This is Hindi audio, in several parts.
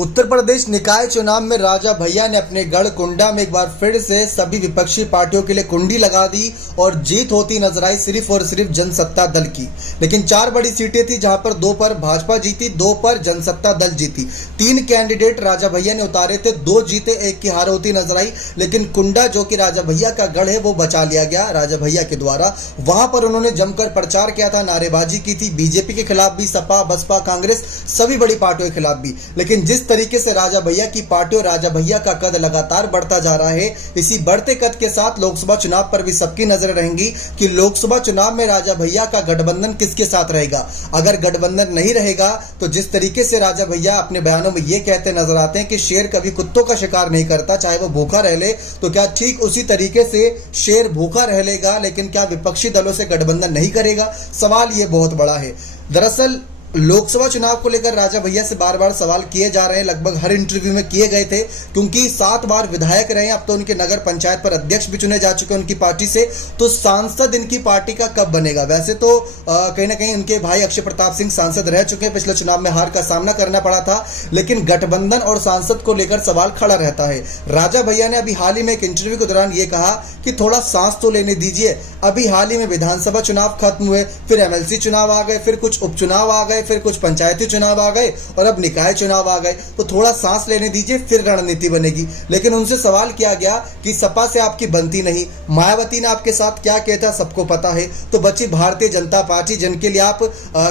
उत्तर प्रदेश निकाय चुनाव में राजा भैया ने अपने गढ़ कुंडा में एक बार फिर से सभी विपक्षी पार्टियों के लिए कुंडी लगा दी और जीत होती नजर आई सिर्फ और सिर्फ जनसत्ता दल की। लेकिन 4 बड़ी सीटें थी जहां पर 2 पर भाजपा जीती, 2 पर जनसत्ता दल जीती। 3 कैंडिडेट राजा भैया ने उतारे थे, 2 जीते, 1 की हार होती नजर आई। लेकिन कुंडा जो कि राजा भैया का गढ़ है वो बचा लिया गया राजा भैया के द्वारा। वहां पर उन्होंने जमकर प्रचार किया था, नारेबाजी की थी, बीजेपी के खिलाफ भी, सपा बसपा कांग्रेस सभी बड़ी पार्टियों के खिलाफ भी। लेकिन जिस तरीके से राजा भैया की पार्टी और राजा भैया का कद लगातार बढ़ता जा रहा है, इसी बढ़ते कद के साथ लोकसभा चुनाव पर भी सबकी नजर रहेंगी कि लोकसभा चुनाव में राजा भैया का गठबंधन किसके साथ रहेगा। अगर गठबंधन नहीं रहेगा तो जिस तरीके से राजा भैया अपने बयानों में यह कहते नजर आते हैं कि शेर कभी कुत्तों का शिकार नहीं करता, चाहे वो भूखा रह ले, तो क्या ठीक उसी तरीके से शेर भूखा रह लेगा लेकिन क्या विपक्षी दलों से गठबंधन नहीं करेगा? सवाल ये बहुत बड़ा है। दरअसल लोकसभा चुनाव को लेकर राजा भैया से बार बार सवाल किए जा रहे हैं, लगभग हर इंटरव्यू में किए गए थे, क्योंकि 7 बार विधायक रहे हैं। अब तो उनके नगर पंचायत पर अध्यक्ष भी चुने जा चुके हैं उनकी पार्टी से। तो सांसद इनकी पार्टी का कब बनेगा? वैसे तो कहीं ना कहीं उनके भाई अक्षय प्रताप सिंह सांसद रह चुके हैं, पिछले चुनाव में हार का सामना करना पड़ा था, लेकिन गठबंधन और सांसद को लेकर सवाल खड़ा रहता है। राजा भैया ने अभी हाल ही में एक इंटरव्यू के दौरान ये कहा कि थोड़ा सांस तो लेने दीजिए। अभी हाल ही में विधानसभा चुनाव खत्म हुए, फिर एमएलसी चुनाव आ गए, फिर कुछ उपचुनाव आ गए, फिर कुछ पंचायती चुनाव आ गए और अब निकाय चुनाव आ गए। तो थोड़ा सांस लेने दीजिए, फिर रणनीति बनेगी। लेकिन उनसे सवाल किया गया कि सपा से आपकी बनती नहीं, मायावती ने आपके साथ क्या किया था सबको पता है, तो बची भारतीय जनता पार्टी जिनके लिए आप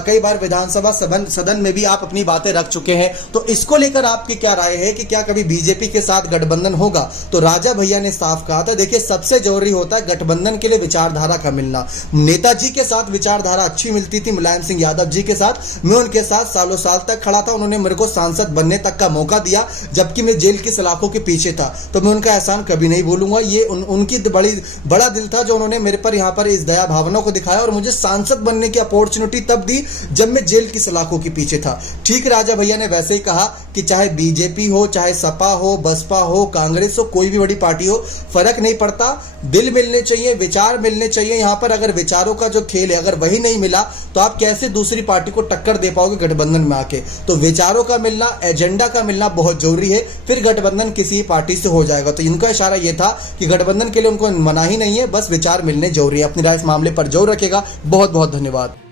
कई बार विधानसभा सदन में भी आप अपनी बातें रख चुके हैं। तो इसको लेकर आपकी क्या राय है कि क्या कभी बीजेपी के साथ गठबंधन होगा? तो राजा भैया ने साफ कहा था, देखिए सबसे जरूरी होता है गठबंधन के लिए विचारधारा का मिलना। नेताजी के साथ विचारधारा अच्छी मिलती थी, मुलायम सिंह यादव जी के साथ मैं उनके साथ सालों साल तक खड़ा था, उन्होंने मेरे को सांसद बनने तक का मौका दिया जबकि मैं जेल की सलाखों के पीछे था। तो मैं उनका एहसान कभी नहीं भूलूंगा। ये उनकी बड़ा दिल था जो उन्होंने मेरे पर यहाँ पर इस दया भावना को दिखाया और मुझे सांसद बनने की अपॉर्चुनिटी तब दी जब मैं जेल की सलाखों के पीछे था। ठीक राजा भैया ने वैसे ही कहा कि चाहे बीजेपी हो, चाहे सपा हो, बसपा हो, कांग्रेस हो, कोई भी बड़ी पार्टी हो, फर्क नहीं पड़ता, दिल मिलने चाहिए, विचार मिलने चाहिए। यहाँ पर अगर विचारों का जो खेल है अगर वही नहीं मिला तो आप कैसे दूसरी पार्टी को टक्कर दे पाओगे गठबंधन में आके? तो विचारों का मिलना, एजेंडा का मिलना बहुत जरूरी है, फिर गठबंधन किसी पार्टी से हो जाएगा। तो इनका इशारा यह था कि गठबंधन के लिए उनको मना ही नहीं है, बस विचार मिलने जरूरी है। अपनी राय इस मामले पर जरूर रखेगा। बहुत बहुत धन्यवाद।